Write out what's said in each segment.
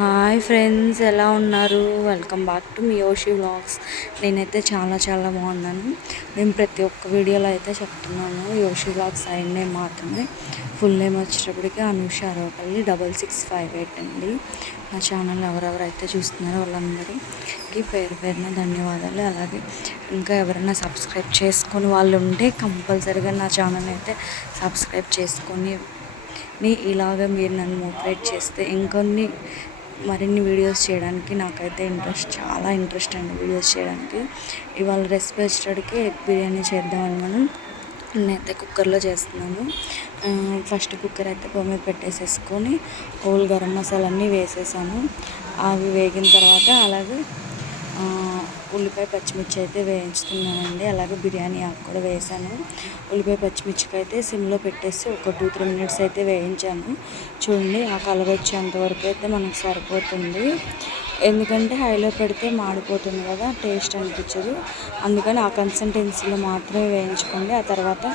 Hi friends, ఎలా ఉన్నారు? Welcome back to Miyoshi vlogs. నేనైతే చాలా బాగున్నాను. నేను ప్రతి ఒక్క వీడియోలో అయితే చెప్తున్నాను, యోషి వ్లాగ్స్ సైడ్ నేమ్ మాత్రమే. ఫుల్ నేమ్ వచ్చేటప్పటికి అనూష అరవపల్లి 6658 అండి. నా ఛానల్ ఎవరెవరైతే చూస్తున్నారో వాళ్ళందరికీ పేరున ధన్యవాదాలు. అలాగే ఇంకా ఎవరైనా సబ్స్క్రైబ్ చేసుకొని వాళ్ళు ఉంటే కంపల్సరీగా నా ఛానల్ అయితే సబ్స్క్రైబ్ చేసుకొని ఇలాగ మీరు నన్ను మోటివేట్ చేస్తే మరిన్ని వీడియోస్ చేయడానికి నాకైతే చాలా ఇంట్రెస్ట్ అండి వీడియోస్ చేయడానికి. ఇవాళ రెసిపీ వచ్చేటప్పటికి ఎగ్ బిర్యానీ చేద్దామని నేనైతే కుక్కర్లో చేస్తున్నాను. ఫస్ట్ కుక్కర్ అయితే పొయ్యి మీద పెట్టేసేసుకొని హోల్ గరం మసాలా అన్నీ వేసేసాను. అవి వేగిన తర్వాత అలాగే ఉల్లిపాయ పచ్చిమిర్చి అయితే వేయించుతున్నానండి. అలాగే బిర్యానీ ఆకు కూడా వేసాను. ఉల్లిపాయ పచ్చిమిర్చికి అయితే సిమ్లో పెట్టేసి ఒక 2-3 మినిట్స్ అయితే వేయించాను. చూడండి, ఆ కలర్ వచ్చేంతవరకు అయితే మనకు సరిపోతుంది. ఎందుకంటే హైలో పెడితే మాడిపోతుంది కదా, టేస్ట్ అనిపించదు. అందుకని ఆ కన్సిస్టెన్సీలో మాత్రమే వేయించుకోండి. ఆ తర్వాత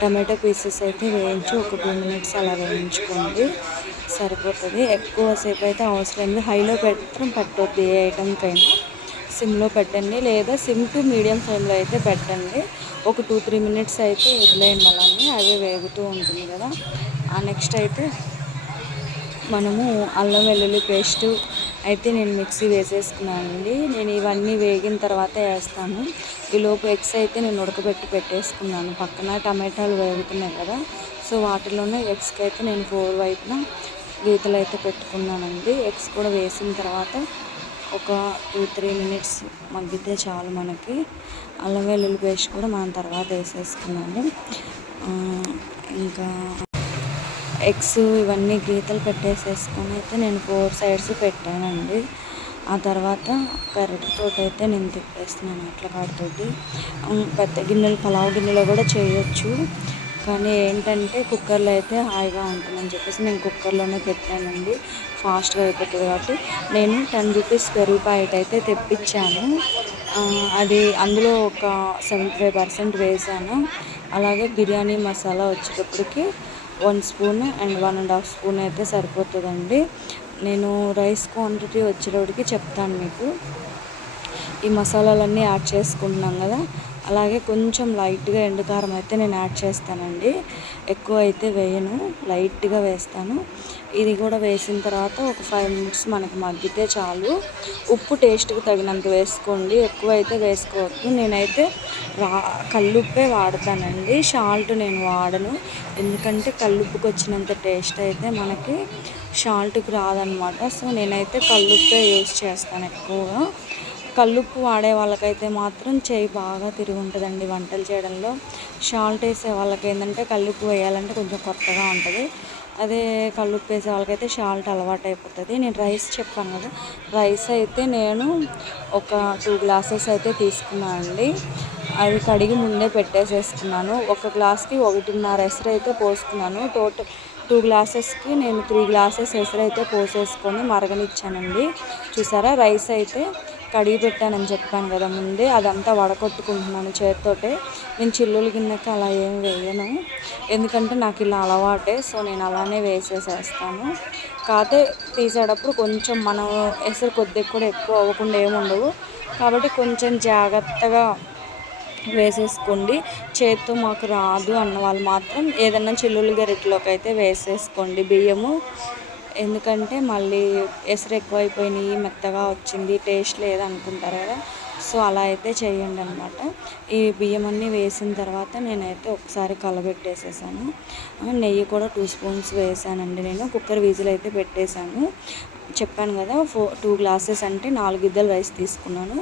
టమాటో పీసెస్ అయితే వేయించి ఒక 2 మినిట్స్ అలా వేయించుకోండి, సరిపోతుంది. ఎక్కువసేపు అయితే అవసరం లేదు. హైలో పెట్టొద్దు ఏ ఐటమ్కైనా. సిమ్లో పెట్టండి, లేదా సిమ్ టు మీడియం ఫ్లేమ్లో అయితే పెట్టండి. ఒక 2-3 మినిట్స్ అయితే వదిలేయండి, అలానే అవి వేగుతూ ఉంటుంది కదా. నెక్స్ట్ అయితే మనము అల్లం వెల్లుల్లి పేస్టు అయితే నేను మిక్సీ వేసేసుకున్నానండి. నేను ఇవన్నీ వేగిన తర్వాత వేస్తాను. ఈలోపు ఎగ్స్ అయితే నేను ఉడకబెట్టి పెట్టేసుకున్నాను పక్కన. టమాటాలు వేగుతున్నాయి కదా, సో వాటిలోనే ఎగ్స్కి అయితే నేను 4 వైపున గీతలు అయితే పెట్టుకున్నానండి. ఎగ్స్ కూడా వేసిన తర్వాత ఒక 2-3 మినిట్స్ మగ్గితే చాలు మనకి. అల్లం వెల్లుల్లి పేస్ట్ కూడా మనం తర్వాత వేసేసుకున్నాము. ఇంకా ఎగ్స్ ఇవన్నీ గీతలు పెట్టేసేసుకొని అయితే నేను 4 సైడ్స్ పెట్టానండి. ఆ తర్వాత గరిటెతో అయితే నేను తిప్పేస్తున్నాను, అట్ల కాడతోటి. పెద్ద గిన్నెలు, పలావ్ గిన్నెలో కూడా చేయొచ్చు, కానీ ఏంటంటే కుక్కర్లో అయితే హాయిగా ఉంటుందని చెప్పేసి నేను కుక్కర్లోనే పెట్టానండి. ఫాస్ట్గా అయిపోతుంది కాబట్టి. నేను 10 రూపీస్ పెరుగు ప్యాకెట్ అయితే తెప్పించాను. అది అందులో ఒక 75% వేసాను. అలాగే బిర్యానీ మసాలా వచ్చేటప్పటికి 1 స్పూన్ అండ్ 1.5 స్పూన్ అయితే సరిపోతుందండి. నేను రైస్ క్వాంటిటీ వచ్చేటప్పటికి చెప్తాను మీకు. ఈ మసాలాలన్నీ యాడ్ చేసుకుంటున్నాం కదా, అలాగే కొంచెం లైట్గా ఎండుకారం అయితే నేను యాడ్ చేస్తానండి. ఎక్కువ అయితే వేయను, లైట్గా వేస్తాను. ఇది కూడా వేసిన తర్వాత ఒక 5 మినిట్స్ మనకి మగ్గితే చాలు. ఉప్పు టేస్ట్కి తగినంత వేసుకోండి, ఎక్కువ అయితే వేసుకోవద్దు. నేనైతే కల్లుప్పే వాడతానండి, సాల్ట్ నేను వాడను. ఎందుకంటే కల్లుప్పుకి వచ్చినంత టేస్ట్ అయితే మనకి సాల్ట్కి రాదనమాట. సో నేనైతే కల్లుప్పే యూజ్ చేస్తాను ఎక్కువగా. కల్లుప్పు వాడే వాళ్ళకైతే మాత్రం చేయి బాగా తిరిగి ఉంటుందండి వంటలు చేయడంలో. సాల్ట్ వేసే వాళ్ళకి ఏంటంటే కల్లుప్పు వేయాలంటే కొంచెం కొత్తగా ఉంటుంది. అదే కల్లుప్పు వేసే వాళ్ళకైతే సాల్ట్ అలవాటు అయిపోతుంది. నేను రైస్ చెప్పాను కదా, రైస్ అయితే నేను ఒక 2 గ్లాసెస్ అయితే తీసుకున్నాను అండి. అవి కడిగి ముందే పెట్టేసేసుకున్నాను. ఒక గ్లాస్కి 1.5 ఎసరు అయితే పోసుకున్నాను. టోటల్ 2 గ్లాసెస్కి నేను 3 గ్లాసెస్ ఎసరు అయితే పోసేసుకొని మరగనిచ్చానండి. చూసారా, రైస్ అయితే కడిగి పెట్టానని చెప్పాను కదా ముందే, అదంతా వడకొట్టుకుంటున్నాను చేతితోటే. నేను చిల్లులు గిన్నెకి అలా ఏం వేయను, ఎందుకంటే నాకు ఇలా అలవాటే. సో నేను అలానే వేసేసేస్తాను. కాకపోతే తీసేటప్పుడు కొంచెం మనం ఎసరు కొద్దిగా కూడా ఎక్కువ అవ్వకుండా ఏముండవు, కాబట్టి కొంచెం జాగ్రత్తగా వేసేసుకోండి. చేత్తో మాకు రాదు అన్న వాళ్ళు మాత్రం ఏదన్నా చిల్లులు గరిటెలోకి అయితే వేసేసుకోండి బియ్యము. ఎందుకంటే మళ్ళీ ఎసరు ఎక్కువైపోయినాయి, మెత్తగా వచ్చింది, టేస్ట్ లేదనుకుంటారు కదా. సో అలా అయితే చేయండి అనమాట. ఈ బియ్యం అన్నీ వేసిన తర్వాత నేనైతే ఒకసారి కలబెట్టేసేసాను. నెయ్యి కూడా 2 స్పూన్స్ వేసానండి. నేను కుక్కర్ విజిల్ అయితే పెట్టేశాను. చెప్పాను కదా, 2 గ్లాసెస్ అంటే 4 గిద్దలు రైస్ తీసుకున్నాను.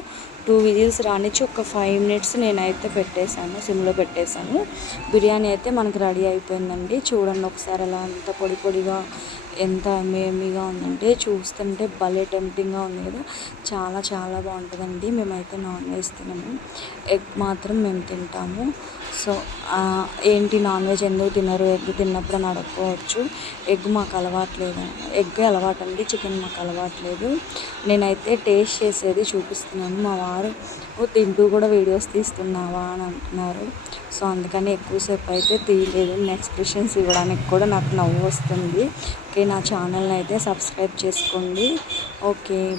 2 విజిల్స్ రానిచ్చి ఒక 5 మినిట్స్ నేనైతే పెట్టేశాను, సిమ్లో పెట్టేశాను. బిర్యానీ అయితే మనకు రెడీ అయిపోయిందండి. చూడండి ఒకసారి, అలా అంత పొడి పొడిగా ఎంత యమ్మీగా ఉందంటే చూస్తుంటే భలే టెంప్టింగ్గా ఉంది కదా. చాలా బాగుంటుందండి. మేమైతే నాన్ వెజ్ తినము, ఎగ్ మాత్రం మేము తింటాము. సో ఏంటి నాన్ వెజ్ ఎందుకు తినరు, ఎగ్ తిన్నప్పుడు అని అడగకపోవచ్చు. ఎగ్ మాకు అలవాట్లేదు, ఎగ్ అలవాటు చికెన్ మాకు అలవాట్లేదు. నేనైతే టేస్ట్ చేసేది చూపిస్తున్నాను. మా వారు తింటూ కూడా వీడియోస్ తీస్తున్నావా అని అంటున్నారు. సో అందుకని ఎక్కువసేపు అయితే తీయలేదు. ఎక్స్ప్రెషన్స్ ఇవ్వడానికి కూడా నాకు నవ్వు వస్తుంది. ఓకే, నా ఛానల్ని అయితే సబ్స్క్రైబ్ చేసుకోండి. ఓకే.